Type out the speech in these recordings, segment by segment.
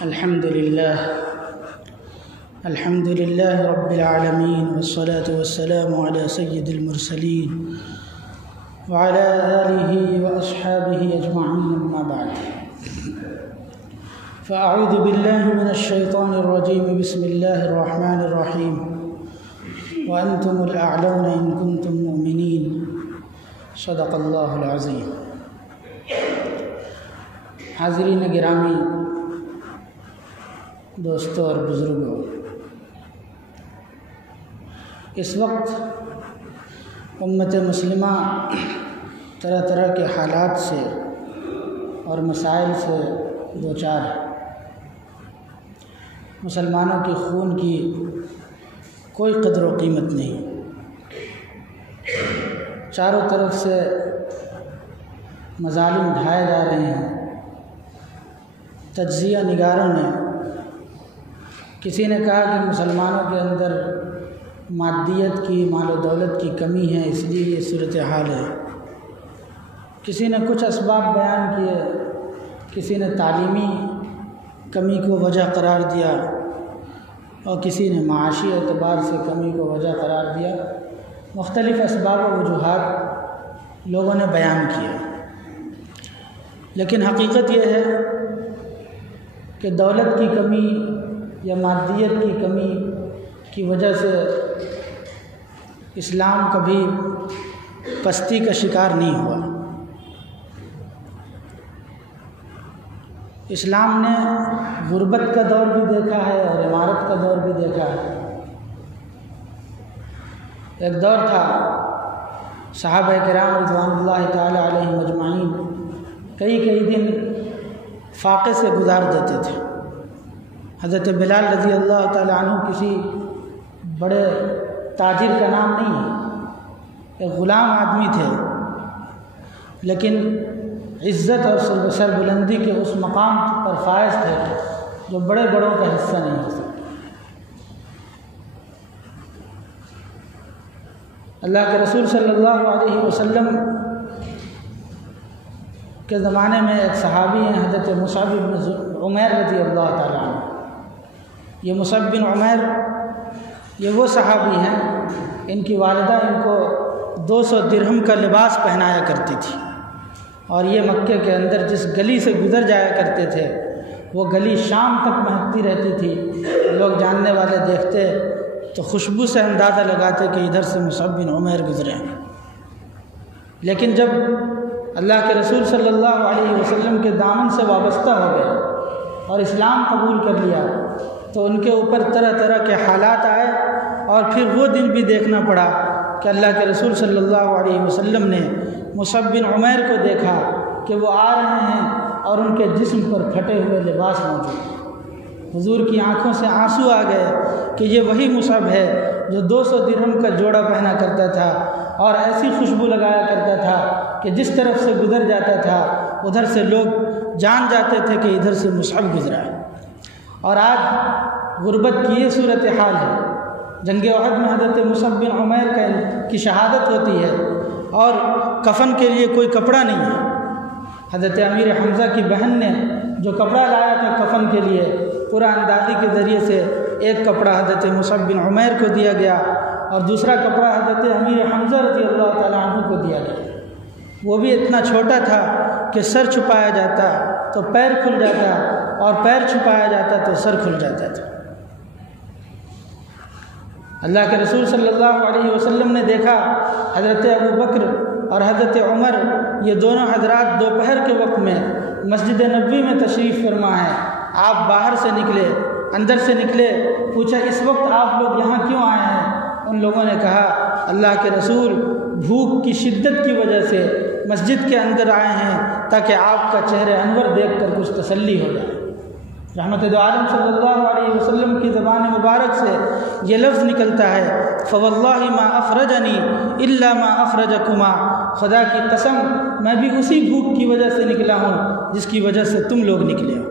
الحمد لله رب العالمين والصلاة والسلام على سيد المرسلين وعلى آله وأصحابه أجمعين، أما بعد، فأعوذ بالله من الشيطان الرجيم. بسم الله الرحمن الرحيم. وأنتم الأعلون إن كنتم مؤمنين. صدق اللہ العظیم. حاضرین گرامی، دوستوں اور بزرگوں، اس وقت امت مسلمہ طرح طرح کے حالات سے اور مسائل سے دوچار ہے. مسلمانوں کے خون کی کوئی قدر و قیمت نہیں. چاروں طرف سے مظالم ڈھائے جا رہے ہیں. تجزیہ نگاروں نے کسی نے کہا کہ مسلمانوں کے اندر مادیت کی، مال و دولت کی کمی ہے، اس لیے یہ صورتحال ہے. کسی نے کچھ اسباب بیان کیے، کسی نے تعلیمی کمی کو وجہ قرار دیا، اور کسی نے معاشی اعتبار سے کمی کو وجہ قرار دیا. مختلف اسباب و وجوہات لوگوں نے بیان کیا، لیکن حقیقت یہ ہے کہ دولت کی کمی یا مادیت کی کمی کی وجہ سے اسلام کبھی پستی کا شکار نہیں ہوا. اسلام نے غربت کا دور بھی دیکھا ہے اور عمارت کا دور بھی دیکھا ہے. ایک دور تھا صحابہ کرام رضوان اللہ تعالی علیہم اجمعین کئی دن فاقے سے گزار دیتے تھے. حضرت بلال رضی اللہ تعالی عنہ کسی بڑے تاجر کا نام نہیں ہے، ایک غلام آدمی تھے، لیکن عزت اور سربلندی کے اس مقام پر فائز تھے جو بڑے بڑوں کا حصہ نہیں ہو سکتا. اللہ کے رسول صلی اللہ علیہ وسلم کے زمانے میں ایک صحابی ہیں حضرت مصعب بن عمیر رضی اللہ تعالیٰ عنہ. یہ مصعب بن عمیر یہ وہ صحابی ہیں، ان کی والدہ ان کو 200 درہم کا لباس پہنایا کرتی تھی، اور یہ مکے کے اندر جس گلی سے گزر جایا کرتے تھے وہ گلی شام تک مہکتی رہتی تھی. لوگ جاننے والے دیکھتے تو خوشبو سے اندازہ لگاتے کہ ادھر سے مصعب بن عمیر گزرے ہیں. لیکن جب اللہ کے رسول صلی اللہ علیہ وسلم کے دامن سے وابستہ ہو گئے اور اسلام قبول کر لیا تو ان کے اوپر طرح طرح کے حالات آئے، اور پھر وہ دن بھی دیکھنا پڑا کہ اللہ کے رسول صلی اللہ علیہ وسلم نے مصعب بن عمیر کو دیکھا کہ وہ آ رہے ہیں اور ان کے جسم پر پھٹے ہوئے لباس موجود ہیں. حضور کی آنکھوں سے آنسو آ گئے کہ یہ وہی مصعب ہے جو 200 درہم کا جوڑا پہنا کرتا تھا اور ایسی خوشبو لگایا کرتا تھا کہ جس طرف سے گزر جاتا تھا ادھر سے لوگ جان جاتے تھے کہ ادھر سے مصعب گزرا ہے. اور آج غربت کی یہ صورتحال ہے. جنگ احد میں حضرت مصعب بن عمیر کی شہادت ہوتی ہے اور کفن کے لیے کوئی کپڑا نہیں ہے. حضرت امیر حمزہ کی بہن نے جو کپڑا لایا تھا کفن کے لیے، قرآن اندازی کے ذریعے سے ایک کپڑا حضرت مصعب بن عمیر کو دیا گیا اور دوسرا کپڑا حضرت امیر حمزہ رضی اللہ تعالیٰ عنہ کو دیا گیا. وہ بھی اتنا چھوٹا تھا کہ سر چھپایا جاتا تو پیر کھل جاتا، اور پیر چھپایا جاتا تو سر کھل جاتا تھا. اللہ کے رسول صلی اللہ علیہ وسلم نے دیکھا حضرت ابو بکر اور حضرت عمر یہ دونوں حضرات دوپہر کے وقت میں مسجد نبوی میں تشریف فرما ہے. آپ باہر سے نکلے، اندر سے نکلے، پوچھا اس وقت آپ لوگ یہاں کیوں آئے ہیں؟ ان لوگوں نے کہا اللہ کے رسول بھوک کی شدت کی وجہ سے مسجد کے اندر آئے ہیں تاکہ آپ کا چہرہ انور دیکھ کر کچھ تسلی ہو جائے. رحمت دو عالم صلی اللہ علیہ وسلم کی زبان مبارک سے یہ لفظ نکلتا ہے فواللہ ما اخرجنی الا ما اخرجکما، خدا کی قسم میں بھی اسی بھوک کی وجہ سے نکلا ہوں جس کی وجہ سے تم لوگ نکلے ہو.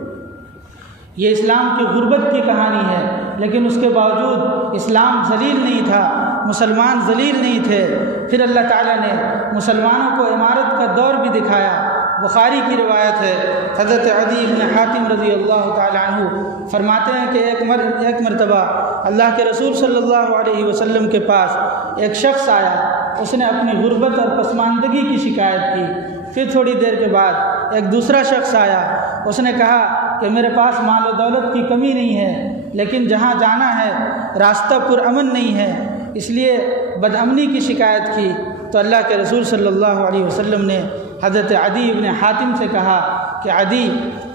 یہ اسلام کی غربت کی کہانی ہے، لیکن اس کے باوجود اسلام ذلیل نہیں تھا، مسلمان ذلیل نہیں تھے. پھر اللہ تعالیٰ نے مسلمانوں کو عمارت کا دور بھی دکھایا، بخاری کی روایت ہے، حضرت عدی بن حاتم رضی اللہ تعالی عنہ فرماتے ہیں کہ ایک مرتبہ اللہ کے رسول صلی اللہ علیہ وسلم کے پاس ایک شخص آیا، اس نے اپنی غربت اور پسماندگی کی شکایت کی۔ پھر تھوڑی دیر کے بعد ایک دوسرا شخص آیا، اس نے کہا کہ میرے پاس مال و دولت کی کمی نہیں ہے، لیکن جہاں جانا ہے راستہ پرامن نہیں ہے، اس لیے بدامنی کی شکایت کی۔ تو اللہ کے رسول صلی اللہ علیہ وسلم نے حضرت عدی بن حاتم سے کہا کہ عدی،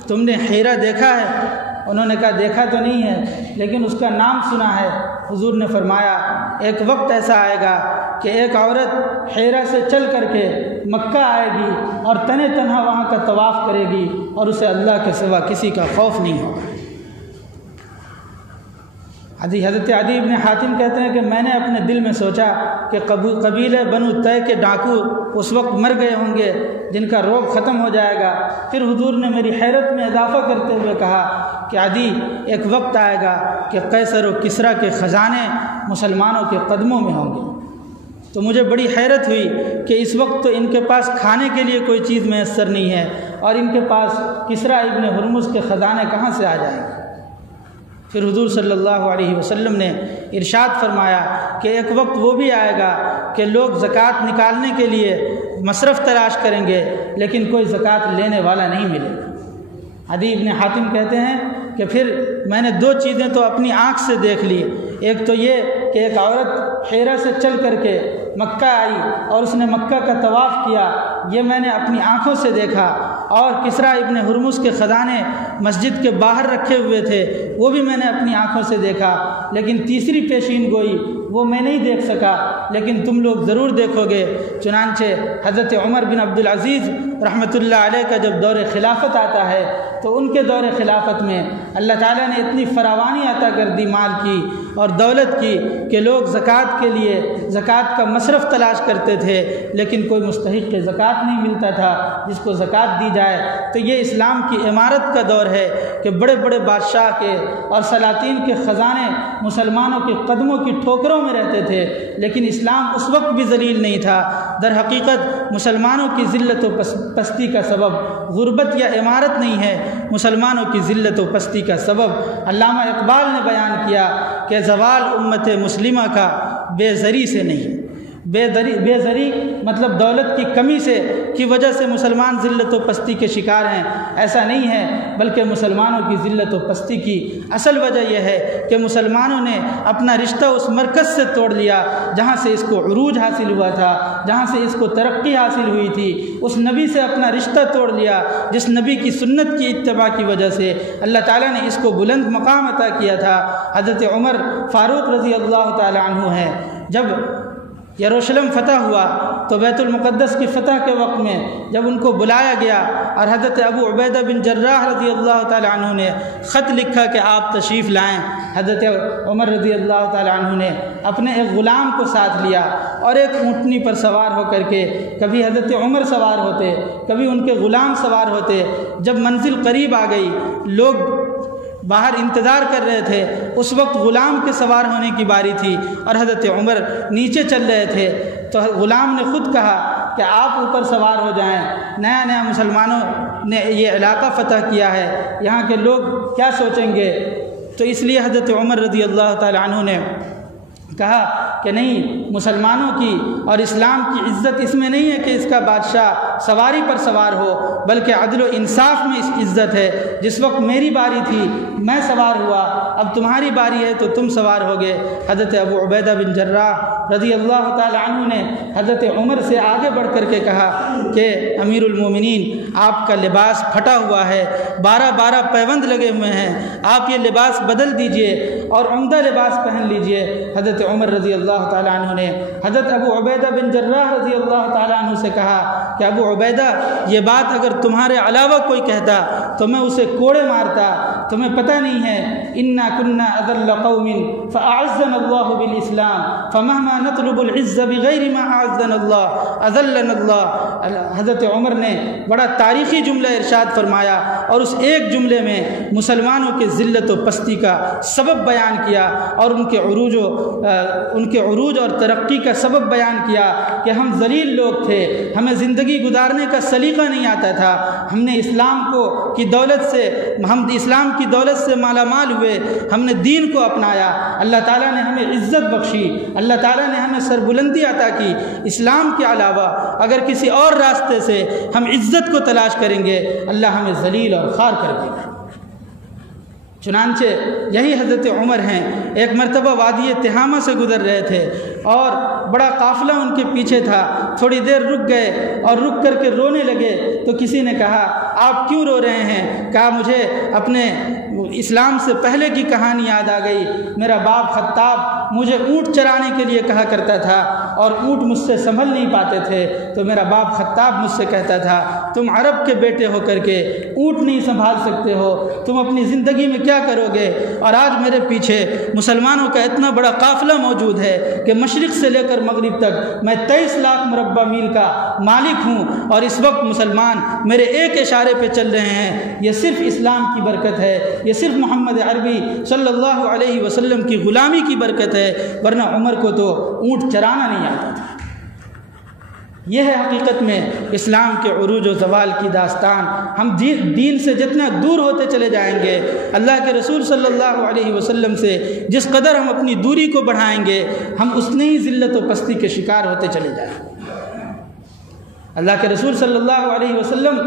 تم نے حیرہ دیکھا ہے؟ انہوں نے کہا دیکھا تو نہیں ہے، لیکن اس کا نام سنا ہے۔ حضور نے فرمایا ایک وقت ایسا آئے گا کہ ایک عورت حیرہ سے چل کر کے مکہ آئے گی اور تنہا تنہا وہاں کا طواف کرے گی اور اسے اللہ کے سوا کسی کا خوف نہیں ہوگا۔ حضرت عدی بن حاتم کہتے ہیں کہ میں نے اپنے دل میں سوچا کہ قبیلہ بنو طے کے ڈاکو اس وقت مر گئے ہوں گے جن کا روگ ختم ہو جائے گا۔ پھر حضور نے میری حیرت میں اضافہ کرتے ہوئے کہا کہ عدی، ایک وقت آئے گا کہ قیصر و کسریٰ کے خزانے مسلمانوں کے قدموں میں ہوں گے۔ تو مجھے بڑی حیرت ہوئی کہ اس وقت تو ان کے پاس کھانے کے لیے کوئی چیز میسر نہیں ہے، اور ان کے پاس کسریٰ ابن ہرمز کے خزانے کہاں سے آ جائیں گے؟ پھر حضور صلی اللہ علیہ وسلم نے ارشاد فرمایا کہ ایک وقت وہ بھی آئے گا کہ لوگ زکوٰۃ نکالنے کے لیے مصرف تلاش کریں گے، لیکن کوئی زکوٰۃ لینے والا نہیں ملے گا۔ عدی بن حاتم کہتے ہیں کہ پھر میں نے دو چیزیں تو اپنی آنکھ سے دیکھ لی، ایک تو یہ کہ ایک عورت حیرہ سے چل کر کے مکہ آئی اور اس نے مکہ کا طواف کیا، یہ میں نے اپنی آنکھوں سے دیکھا، اور کسریٰ ابن ہرمز کے خزانے مسجد کے باہر رکھے ہوئے تھے، وہ بھی میں نے اپنی آنکھوں سے دیکھا۔ لیکن تیسری پیشین گوئی وہ میں نہیں دیکھ سکا، لیکن تم لوگ ضرور دیکھو گے۔ چنانچہ حضرت عمر بن عبدالعزیز رحمۃ اللہ علیہ کا جب دور خلافت آتا ہے تو ان کے دور خلافت میں اللہ تعالیٰ نے اتنی فراوانی عطا کر دی مال کی اور دولت کی کہ لوگ زکوٰۃ کے لیے زکوٰۃ کا مصرف تلاش کرتے تھے، لیکن کوئی مستحق زکوٰۃ نہیں ملتا تھا جس کو زکوٰۃ دی جائے۔ تو یہ اسلام کی عمارت کا دور ہے کہ بڑے بڑے بادشاہ کے اور سلاطین کے خزانے مسلمانوں کے قدموں کی ٹھوکروں میں رہتے تھے، لیکن اسلام اس وقت بھی ذلیل نہیں تھا۔ در حقیقت مسلمانوں کی ذلت و پستی کا سبب غربت یا عمارت نہیں ہے، مسلمانوں کی ذلت و پستی کا سبب علامہ اقبال نے بیان کیا کہ زوال امت مسلمہ کا بے زری سے نہیں، بے زری مطلب دولت کی کمی سے کی وجہ سے مسلمان ذلت و پستی کے شکار ہیں، ایسا نہیں ہے، بلکہ مسلمانوں کی ذلت و پستی کی اصل وجہ یہ ہے کہ مسلمانوں نے اپنا رشتہ اس مرکز سے توڑ لیا جہاں سے اس کو عروج حاصل ہوا تھا، جہاں سے اس کو ترقی حاصل ہوئی تھی، اس نبی سے اپنا رشتہ توڑ لیا جس نبی کی سنت کی اتباع کی وجہ سے اللہ تعالیٰ نے اس کو بلند مقام عطا کیا تھا۔ حضرت عمر فاروق رضی اللہ تعالی عنہ ہیں، جب یروشلم فتح ہوا تو بیت المقدس کی فتح کے وقت میں جب ان کو بلایا گیا اور حضرت ابو عبیدہ بن جراح رضی اللہ تعالی عنہ نے خط لکھا کہ آپ تشریف لائیں، حضرت عمر رضی اللہ تعالی عنہ نے اپنے ایک غلام کو ساتھ لیا اور ایک اونٹنی پر سوار ہو کر کے کبھی حضرت عمر سوار ہوتے، کبھی ان کے غلام سوار ہوتے۔ جب منزل قریب آ گئی، لوگ باہر انتظار کر رہے تھے، اس وقت غلام کے سوار ہونے کی باری تھی اور حضرت عمر نیچے چل رہے تھے، تو غلام نے خود کہا کہ آپ اوپر سوار ہو جائیں، نیا نیا مسلمانوں نے یہ علاقہ فتح کیا ہے، یہاں کے لوگ کیا سوچیں گے؟ تو اس لیے حضرت عمر رضی اللہ تعالی عنہ نے کہا کہ نہیں، مسلمانوں کی اور اسلام کی عزت اس میں نہیں ہے کہ اس کا بادشاہ سواری پر سوار ہو، بلکہ عدل و انصاف میں اس عزت ہے۔ جس وقت میری باری تھی میں سوار ہوا، اب تمہاری باری ہے تو تم سوار ہوگے۔ حضرت ابو عبیدہ بن جراح رضی اللہ تعالی عنہ نے حضرت عمر سے آگے بڑھ کر کے کہا کہ امیر المومنین، آپ کا لباس پھٹا ہوا ہے، 12 پیوند لگے ہوئے ہیں، آپ یہ لباس بدل دیجئے اور عمدہ لباس پہن لیجئے۔ حضرت عمر رضی اللہ تعالی عنہ نے حضرت ابو عبیدہ بن جراح رضی اللہ تعالی عنہ سے کہا کہ ابو عبیدہ، یہ بات اگر تمہارے علاوہ کوئی کہتا تو میں اسے کوڑے مارتا، تمہیں پتہ نہیں ہے انا کنا اذل قوم فاعزنا اللہ بالاسلام فمهما نطلب العز بغیر ما اعزنا اللہ اذلنا اللہ۔ حضرت عمر نے بڑا تاریخی جملہ ارشاد فرمایا اور اس ایک جملے میں مسلمانوں کے ذلت و پستی کا سبب بیان کیا اور ان کے عروج اور ترقی کا سبب بیان کیا کہ ہم ذلیل لوگ تھے، ہمیں زندگی زندگی گزارنے کا سلیقہ نہیں آتا تھا، ہم نے اسلام کی دولت سے ہم اسلام کی دولت سے مالا مال ہوئے، ہم نے دین کو اپنایا، اللہ تعالیٰ نے ہمیں عزت بخشی، اللہ تعالیٰ نے ہمیں سربلندی عطا کی۔ اسلام کے علاوہ اگر کسی اور راستے سے ہم عزت کو تلاش کریں گے، اللہ ہمیں ذلیل اور خوار کر دے گا۔ چنانچہ یہی حضرت عمر ہیں، ایک مرتبہ وادی تہامہ سے گزر رہے تھے اور بڑا قافلہ ان کے پیچھے تھا، تھوڑی دیر رک گئے اور رک کر کے رونے لگے تو کسی نے کہا آپ کیوں رو رہے ہیں؟ کہا مجھے اپنے اسلام سے پہلے کی کہانی یاد آ گئی، میرا باپ خطاب مجھے اونٹ چرانے کے لیے کہا کرتا تھا اور اونٹ مجھ سے سنبھل نہیں پاتے تھے، تو میرا باپ خطاب مجھ سے کہتا تھا تم عرب کے بیٹے ہو کر کے اونٹ نہیں سنبھال سکتے ہو، تم اپنی زندگی میں کیا کرو گے؟ اور آج میرے پیچھے مسلمانوں کا اتنا بڑا قافلہ موجود ہے کہ مشرق سے لے کر مغرب تک میں 23 لاکھ مربع میل کا مالک ہوں، اور اس وقت مسلمان میرے ایک اشارے پہ چل رہے ہیں۔ یہ صرف اسلام کی برکت ہے، یہ صرف محمد عربی صلی اللہ علیہ وسلم کی غلامی کی برکت ہے، ورنہ عمر کو تو اونٹ چرانا نہیں آتا تھا۔ یہ ہے حقیقت میں اسلام کے عروج و زوال کی داستان۔ ہم دین سے جتنا دور ہوتے چلے جائیں گے، اللہ کے رسول صلی اللہ علیہ وسلم سے جس قدر ہم اپنی دوری کو بڑھائیں گے، ہم اتنی ہی ذلت و پستی کے شکار ہوتے چلے جائیں گے۔ اللہ کے رسول صلی اللہ علیہ وسلم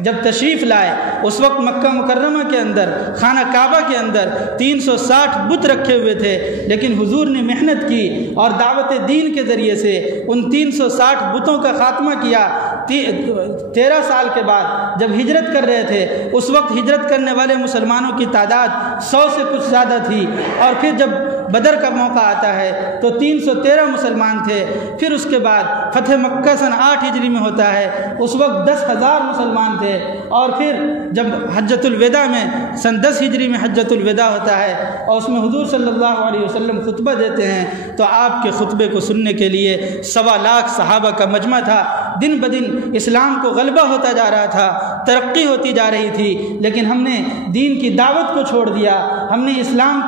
جب تشریف لائے، اس وقت مکہ مکرمہ کے اندر خانہ کعبہ کے اندر 360 بت رکھے ہوئے تھے، لیکن حضور نے محنت کی اور دعوت دین کے ذریعے سے ان 360 بتوں کا خاتمہ کیا۔ 13 سال کے بعد جب ہجرت کر رہے تھے، اس وقت ہجرت کرنے والے مسلمانوں کی تعداد 100 سے کچھ زیادہ تھی، اور پھر جب بدر کا موقع آتا ہے تو 313 مسلمان تھے۔ پھر اس کے بعد فتح مکہ سن 8 ہجری میں ہوتا ہے، اس وقت 10,000 مسلمان تھے، اور پھر جب حجۃ الوداع میں سن 10 ہجری میں حجۃ الوداع ہوتا ہے اور اس میں حضور صلی اللہ علیہ وسلم خطبہ دیتے ہیں، تو آپ کے خطبے کو سننے کے لیے 1.25 لاکھ صحابہ کا مجمع تھا۔ دن بدن اسلام کو غلبہ ہوتا جا رہا تھا، ترقی ہوتی جا رہی تھی، لیکن ہم نے دین کی دعوت کو چھوڑ دیا، ہم نے اسلام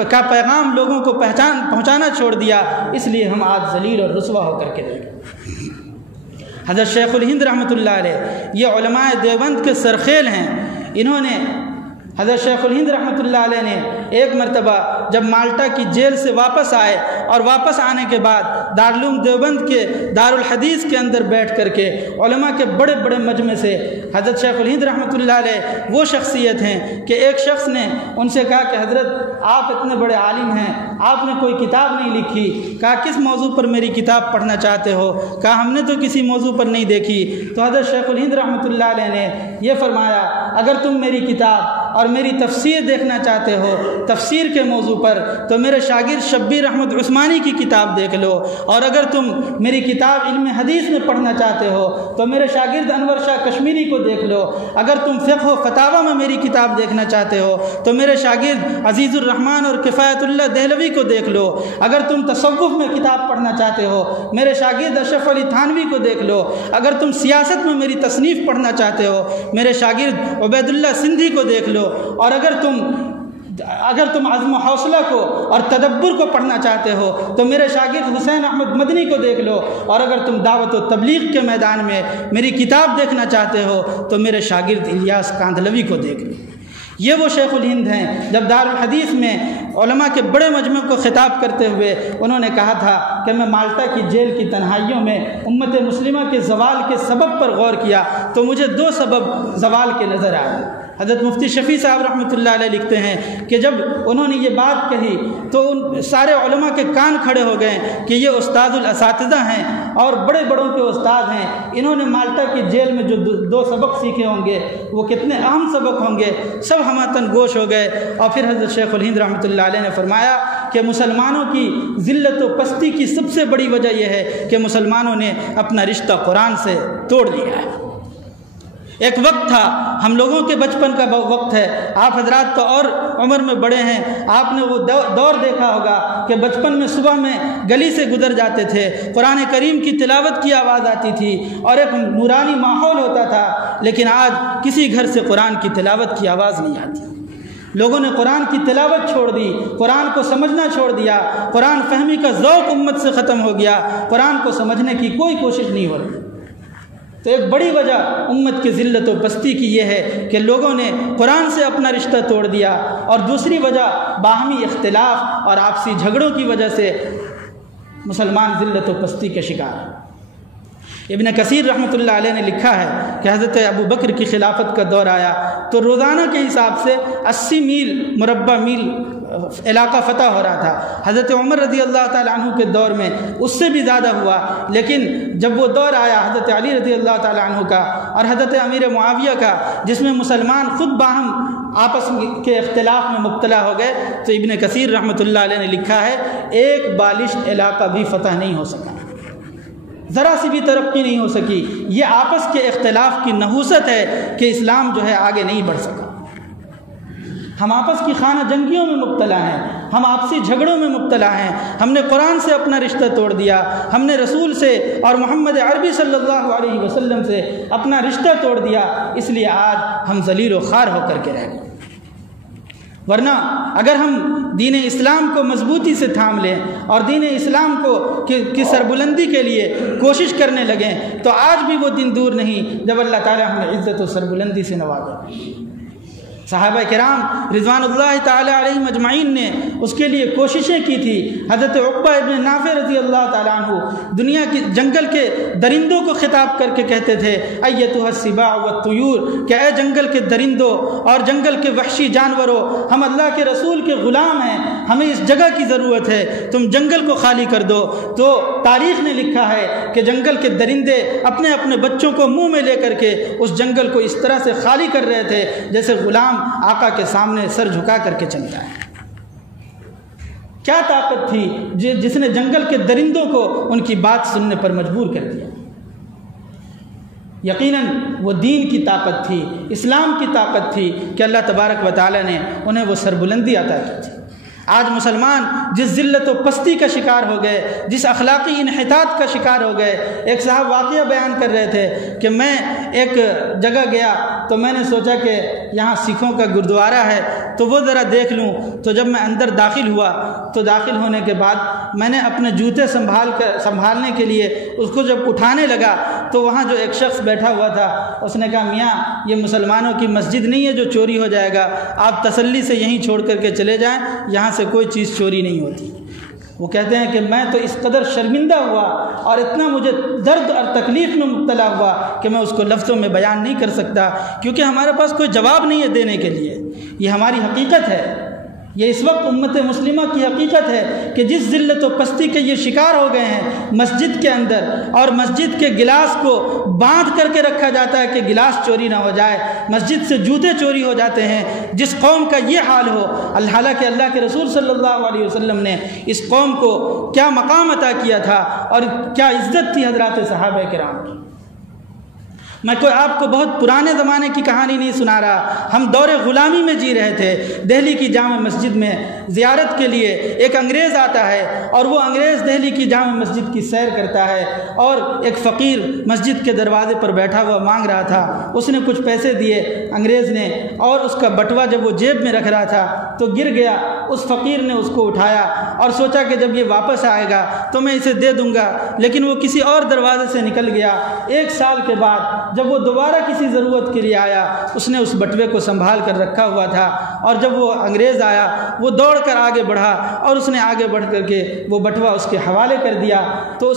کا پیغام لوگوں کو پہنچانا چھوڑ دیا، اس لیے ہم آج ذلیل اور رسوا ہو کر کے رہ گئے۔ حضرت شیخ الہند رحمۃ اللہ علیہ یہ علماء دیوبند کے سرخیل ہیں۔ انہوں نے حضرت شیخ الہند رحمۃ اللہ علیہ نے ایک مرتبہ جب مالٹا کی جیل سے واپس آئے اور واپس آنے کے بعد دارالعلوم دیوبند کے دارالحدیث کے اندر بیٹھ کر کے علماء کے بڑے بڑے مجمع سے حضرت شیخ الہند رحمۃ اللہ علیہ وہ شخصیت ہیں کہ ایک شخص نے ان سے کہا کہ حضرت آپ اتنے بڑے عالم ہیں، آپ نے کوئی کتاب نہیں لکھی۔ کہا کس موضوع پر میری کتاب پڑھنا چاہتے ہو؟ کہا ہم نے تو کسی موضوع پر نہیں دیکھی۔ تو حضرت شیخ الہند رحمۃ اللہ علیہ نے یہ فرمایا اگر تم میری کتاب اور میری تفسیر دیکھنا چاہتے ہو تفسیر کے موضوع پر تو میرے شاگرد شبیر احمد عثمانی کی کتاب دیکھ لو، اور اگر تم میری کتاب علم حدیث میں پڑھنا چاہتے ہو تو میرے شاگرد انور شاہ کشمیری کو دیکھ لو، اگر تم فقہ و فتاوی میں میری کتاب دیکھنا چاہتے ہو تو میرے شاگرد عزیز الرحمن اور کفایت اللہ دہلوی کو دیکھ لو، اگر تم تصوف میں کتاب پڑھنا چاہتے ہو میرے شاگرد اشرف علی تھانوی کو دیکھ لو، اگر تم سیاست میں میری تصنیف پڑھنا چاہتے ہو میرے شاگرد عبید اللہ سندھی کو دیکھ لو، اور اگر تم عزم و حوصلہ کو اور تدبر کو پڑھنا چاہتے ہو تو میرے شاگرد حسین احمد مدنی کو دیکھ لو، اور اگر تم دعوت و تبلیغ کے میدان میں میری کتاب دیکھنا چاہتے ہو تو میرے شاگرد الیاس کاندھلوی کو دیکھ لو۔ یہ وہ شیخ الہند ہیں جب دارالحدیث میں علماء کے بڑے مجمع کو خطاب کرتے ہوئے انہوں نے کہا تھا کہ میں مالٹا کی جیل کی تنہائیوں میں امت مسلمہ کے زوال کے سبب پر غور کیا تو مجھے 2 سبب زوال کے نظر آئے۔ حضرت مفتی شفیع صاحب رحمۃ اللہ علیہ لکھتے ہیں کہ جب انہوں نے یہ بات کہی تو ان سارے علماء کے کان کھڑے ہو گئے کہ یہ استاد الاساتذہ ہیں اور بڑے بڑوں کے استاد ہیں، انہوں نے مالٹا کی جیل میں جو 2 سبق سیکھے ہوں گے وہ کتنے اہم سبق ہوں گے، سب ہمہ گوش ہو گئے۔ اور پھر حضرت شیخ الہند رحمۃ اللہ علیہ نے فرمایا کہ مسلمانوں کی ذلت و پستی کی سب سے بڑی وجہ یہ ہے کہ مسلمانوں نے اپنا رشتہ قرآن سے توڑ لیا ہے۔ ایک وقت تھا، ہم لوگوں کے بچپن کا وقت ہے، آپ حضرات تو اور عمر میں بڑے ہیں، آپ نے وہ دور دیکھا ہوگا کہ بچپن میں صبح میں گلی سے گزر جاتے تھے، قرآن کریم کی تلاوت کی آواز آتی تھی اور ایک نورانی ماحول ہوتا تھا، لیکن آج کسی گھر سے قرآن کی تلاوت کی آواز نہیں آتی۔ لوگوں نے قرآن کی تلاوت چھوڑ دی، قرآن کو سمجھنا چھوڑ دیا، قرآن فہمی کا ذوق امت سے ختم ہو گیا، قرآن کو سمجھنے کی کوئی کوشش نہیں ہو رہی۔ تو ایک بڑی وجہ امت کی ذلت و پستی کی یہ ہے کہ لوگوں نے قرآن سے اپنا رشتہ توڑ دیا، اور دوسری وجہ باہمی اختلاف اور آپسی جھگڑوں کی وجہ سے مسلمان ذلت و پستی کے شکار ہیں۔ ابن کثیر رحمۃ اللہ علیہ نے لکھا ہے کہ حضرت ابو بکر کی خلافت کا دور آیا تو روزانہ کے حساب سے 80 میل مربع میل علاقہ فتح ہو رہا تھا۔ حضرت عمر رضی اللہ تعالیٰ عنہ کے دور میں اس سے بھی زیادہ ہوا، لیکن جب وہ دور آیا حضرت علی رضی اللہ تعالیٰ عنہ کا اور حضرت امیر معاویہ کا، جس میں مسلمان خود باہم آپس کے اختلاف میں مبتلا ہو گئے، تو ابن کثیر رحمۃ اللہ علیہ نے لکھا ہے ایک بالشت علاقہ بھی فتح نہیں ہو سکا، ذرا سی بھی ترقی نہیں ہو سکی۔ یہ آپس کے اختلاف کی نحوست ہے کہ اسلام جو ہے آگے نہیں بڑھ سکا۔ ہم آپس کی خانہ جنگیوں میں مبتلا ہیں، ہم آپسی جھگڑوں میں مبتلا ہیں، ہم نے قرآن سے اپنا رشتہ توڑ دیا، ہم نے رسول سے اور محمد عربی صلی اللہ علیہ وسلم سے اپنا رشتہ توڑ دیا، اس لیے آج ہم ذلیل و خوار ہو کر کے رہ گئے۔ ورنہ اگر ہم دین اسلام کو مضبوطی سے تھام لیں اور دین اسلام کی سربلندی کے لیے کوشش کرنے لگیں تو آج بھی وہ دن دور نہیں جب اللہ تعالیٰ ہمیں عزت و سربلندی سے نوازے۔ صحابہ کرام رضوان اللہ تعالیٰ علیہم اجمعین نے اس کے لیے کوششیں کی تھی۔ حضرت عقبہ ابن نافع رضی اللہ تعالیٰ عنہ دنیا کی جنگل کے درندوں کو خطاب کر کے کہتے تھے ایتھا السباع والطیور، کہ اے جنگل کے درندوں اور جنگل کے وحشی جانوروں، ہم اللہ کے رسول کے غلام ہیں، ہمیں اس جگہ کی ضرورت ہے، تم جنگل کو خالی کر دو۔ تو تاریخ نے لکھا ہے کہ جنگل کے درندے اپنے اپنے بچوں کو منہ میں لے کر کے اس جنگل کو اس طرح سے خالی کر رہے تھے جیسے غلام آقا کے سامنے سر جھکا کر کے چلتا ہے۔ کیا طاقت تھی جس نے جنگل کے درندوں کو ان کی بات سننے پر مجبور کر دیا؟ یقیناً وہ دین کی طاقت تھی، اسلام کی طاقت تھی کہ اللہ تبارک و تعالیٰ نے انہیں وہ سربلندی عطا کی تھی۔ آج مسلمان جس ذلت و پستی کا شکار ہو گئے، جس اخلاقی انحطاط کا شکار ہو گئے۔ ایک صاحب واقعہ بیان کر رہے تھے کہ میں ایک جگہ گیا تو میں نے سوچا کہ یہاں سکھوں کا گردوارہ ہے تو وہ ذرا دیکھ لوں۔ تو جب میں اندر داخل ہوا تو داخل ہونے کے بعد میں نے اپنے جوتے سنبھالنے کے لیے اس کو جب اٹھانے لگا تو وہاں جو ایک شخص بیٹھا ہوا تھا اس نے کہا میاں یہ مسلمانوں کی مسجد نہیں ہے جو چوری ہو جائے گا، آپ تسلی سے یہیں چھوڑ کر کے چلے جائیں، یہاں سے کوئی چیز چوری نہیں ہوتی۔ وہ کہتے ہیں کہ میں تو اس قدر شرمندہ ہوا اور اتنا مجھے درد اور تکلیف میں مبتلا ہوا کہ میں اس کو لفظوں میں بیان نہیں کر سکتا، کیونکہ ہمارے پاس کوئی جواب نہیں ہے دینے کے لیے۔ یہ ہماری حقیقت ہے، یہ اس وقت امت مسلمہ کی حقیقت ہے کہ جس ذلت و پستی کے یہ شکار ہو گئے ہیں مسجد کے اندر، اور مسجد کے گلاس کو باندھ کر کے رکھا جاتا ہے کہ گلاس چوری نہ ہو جائے، مسجد سے جوتے چوری ہو جاتے ہیں۔ جس قوم کا یہ حال ہو، حالانکہ اللہ کے رسول صلی اللہ علیہ وسلم نے اس قوم کو کیا مقام عطا کیا تھا اور کیا عزت تھی حضرات صحابہ کرام کی۔ میں کوئی آپ کو بہت پرانے زمانے کی کہانی نہیں سنا رہا، ہم دور غلامی میں جی رہے تھے۔ دہلی کی جامع مسجد میں زیارت کے لیے ایک انگریز آتا ہے اور وہ انگریز دہلی کی جامع مسجد کی سیر کرتا ہے، اور ایک فقیر مسجد کے دروازے پر بیٹھا ہوا مانگ رہا تھا۔ اس نے کچھ پیسے دیے انگریز نے، اور اس کا بٹوا جب وہ جیب میں رکھ رہا تھا تو گر گیا۔ اس فقیر نے اس کو اٹھایا اور سوچا کہ جب یہ واپس آئے گا تو میں اسے دے دوں گا، لیکن وہ کسی اور دروازے سے نکل گیا۔ 1 سال کے بعد جب وہ دوبارہ کسی ضرورت کے لیے آیا، اس نے اس بٹوے کو سنبھال کر رکھا ہوا تھا، اور جب وہ انگریز آیا وہ دوڑ کر آگے بڑھا اور اس نے آگے بڑھ کر کے وہ بٹوا اس کے حوالے کر دیا۔ تو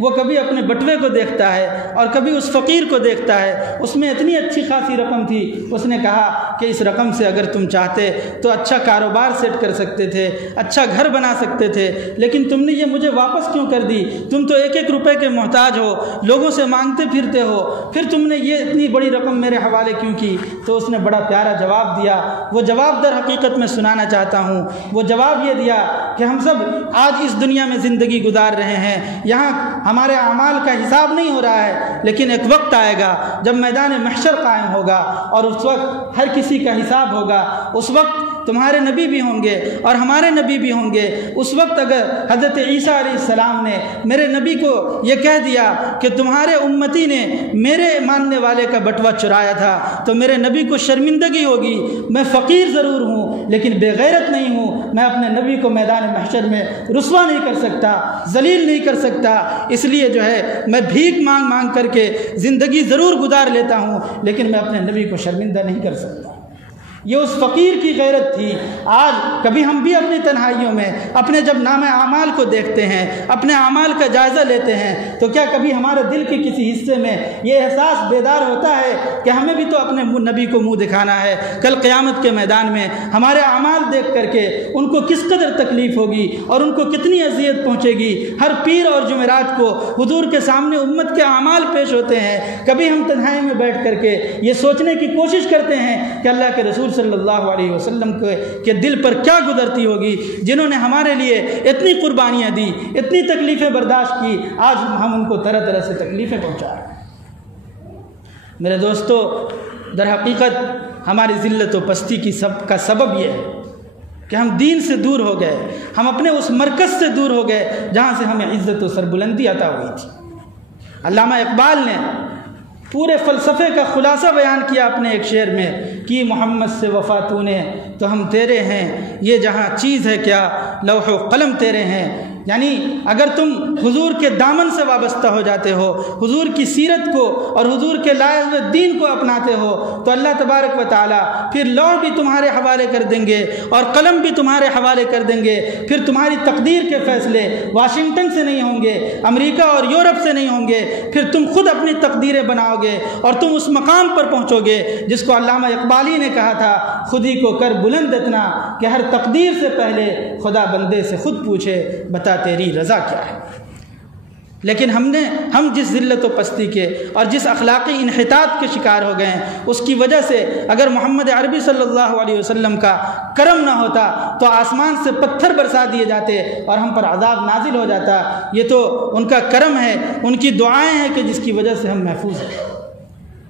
وہ کبھی اپنے بٹوے کو دیکھتا ہے اور کبھی اس فقیر کو دیکھتا ہے، اس میں اتنی اچھی خاصی رقم تھی۔ اس نے کہا کہ اس رقم سے اگر تم چاہتے تو اچھا کاروبار سیٹ کر سکتے تھے، اچھا گھر بنا سکتے تھے، لیکن تم نے یہ مجھے واپس کیوں کر دی؟ تم تو 1-1 روپے کے محتاج ہو، لوگوں سے مانگتے پھرتے ہو، پھر تم نے یہ اتنی بڑی رقم میرے حوالے کیوں کی؟ تو اس نے بڑا پیارا جواب دیا۔ وہ جواب در حقیقت میں سنانا چاہتا ہوں۔ وہ جواب یہ دیا کہ ہم سب آج اس دنیا میں زندگی گزار رہے ہیں، یہاں ہمارے اعمال کا حساب نہیں ہو رہا ہے، لیکن ایک وقت آئے گا جب میدان محشر قائم ہوگا، اور اس وقت ہر کسی کسی کا حساب ہوگا اس وقت تمہارے نبی بھی ہوں گے اور ہمارے نبی بھی ہوں گے۔ اس وقت اگر حضرت عیسیٰ علیہ السلام نے میرے نبی کو یہ کہہ دیا کہ تمہارے امتی نے میرے ماننے والے کا بٹوا چرایا تھا تو میرے نبی کو شرمندگی ہوگی۔ میں فقیر ضرور ہوں لیکن بے غیرت نہیں ہوں، میں اپنے نبی کو میدان محشر میں رسوا نہیں کر سکتا، ذلیل نہیں کر سکتا، اس لیے جو ہے میں بھیک مانگ مانگ کر کے زندگی ضرور گزار لیتا ہوں لیکن میں اپنے نبی کو شرمندہ نہیں کر سکتا۔ یہ اس فقیر کی غیرت تھی۔ آج کبھی ہم بھی اپنی تنہائیوں میں اپنے جب نام اعمال کو دیکھتے ہیں، اپنے اعمال کا جائزہ لیتے ہیں تو کیا کبھی ہمارے دل کے کسی حصے میں یہ احساس بیدار ہوتا ہے کہ ہمیں بھی تو اپنے نبی کو منہ دکھانا ہے؟ کل قیامت کے میدان میں ہمارے اعمال دیکھ کر کے ان کو کس قدر تکلیف ہوگی اور ان کو کتنی اذیت پہنچے گی۔ ہر پیر اور جمعرات کو حضور کے سامنے امت کے اعمال پیش ہوتے ہیں۔ کبھی ہم تنہائی میں بیٹھ کر کے یہ سوچنے کی کوشش کرتے ہیں کہ اللہ کے رسول صلی اللہ علیہ وسلم کے دل پر کیا گزرتی ہوگی جنہوں نے ہمارے لیے اتنی قربانیاں دی، اتنی تکلیفیں برداشت کی، آج ہم ان کو طرح طرح سے تکلیفیں پہنچا رہے ہیں۔ میرے دوستو، در حقیقت ہماری ذلت و پستی کا سبب یہ ہے کہ ہم دین سے دور ہو گئے، ہم اپنے اس مرکز سے دور ہو گئے جہاں سے ہمیں عزت و سربلندی عطا ہوئی تھی۔ علامہ اقبال نے پورے فلسفے کا خلاصہ بیان کیا اپنے ایک شعر میں کہ محمد سے وفا تو نے تو ہم تیرے ہیں، یہ جہاں چیز ہے کیا لوح و قلم تیرے ہیں۔ یعنی اگر تم حضور کے دامن سے وابستہ ہو جاتے ہو، حضور کی سیرت کو اور حضور کے لائے ہوئے دین کو اپناتے ہو تو اللہ تبارک و تعالیٰ پھر لوح بھی تمہارے حوالے کر دیں گے اور قلم بھی تمہارے حوالے کر دیں گے۔ پھر تمہاری تقدیر کے فیصلے واشنگٹن سے نہیں ہوں گے، امریکہ اور یورپ سے نہیں ہوں گے، پھر تم خود اپنی تقدیریں بناؤ گے اور تم اس مقام پر پہنچو گے جس کو علامہ اقبالی نے کہا تھا، خودی کو کر بلند اتنا کہ ہر تقدیر سے پہلے خدا بندے سے خود پوچھے بتا تیری رضا کیا ہے۔ لیکن ہم جس ذلت و پستی کے اور جس اخلاقی انحطاط کے شکار ہو گئے ہیں اس کی وجہ سے اگر محمد عربی صلی اللہ علیہ وسلم کا کرم نہ ہوتا تو آسمان سے پتھر برسا دیے جاتے اور ہم پر عذاب نازل ہو جاتا۔ یہ تو ان کا کرم ہے، ان کی دعائیں ہیں کہ جس کی وجہ سے ہم محفوظ ہیں۔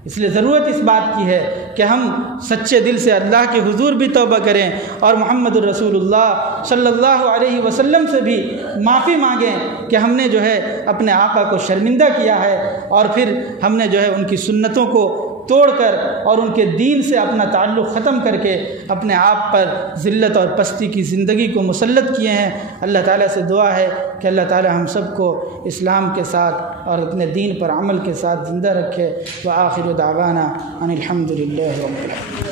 اس لیے ضرورت اس بات کی ہے کہ ہم سچے دل سے اللہ کے حضور بھی توبہ کریں اور محمد الرسول اللہ صلی اللہ علیہ وسلم سے بھی معافی مانگیں کہ ہم نے جو ہے اپنے آقا کو شرمندہ کیا ہے اور پھر ہم نے جو ہے ان کی سنتوں کو توڑ کر اور ان کے دین سے اپنا تعلق ختم کر کے اپنے آپ پر ذلت اور پستی کی زندگی کو مسلط کیے ہیں۔ اللہ تعالیٰ سے دعا ہے کہ اللہ تعالیٰ ہم سب کو اسلام کے ساتھ اور اپنے دین پر عمل کے ساتھ زندہ رکھے۔ وآخر دعوانا ان الحمد للہ رب العالمین۔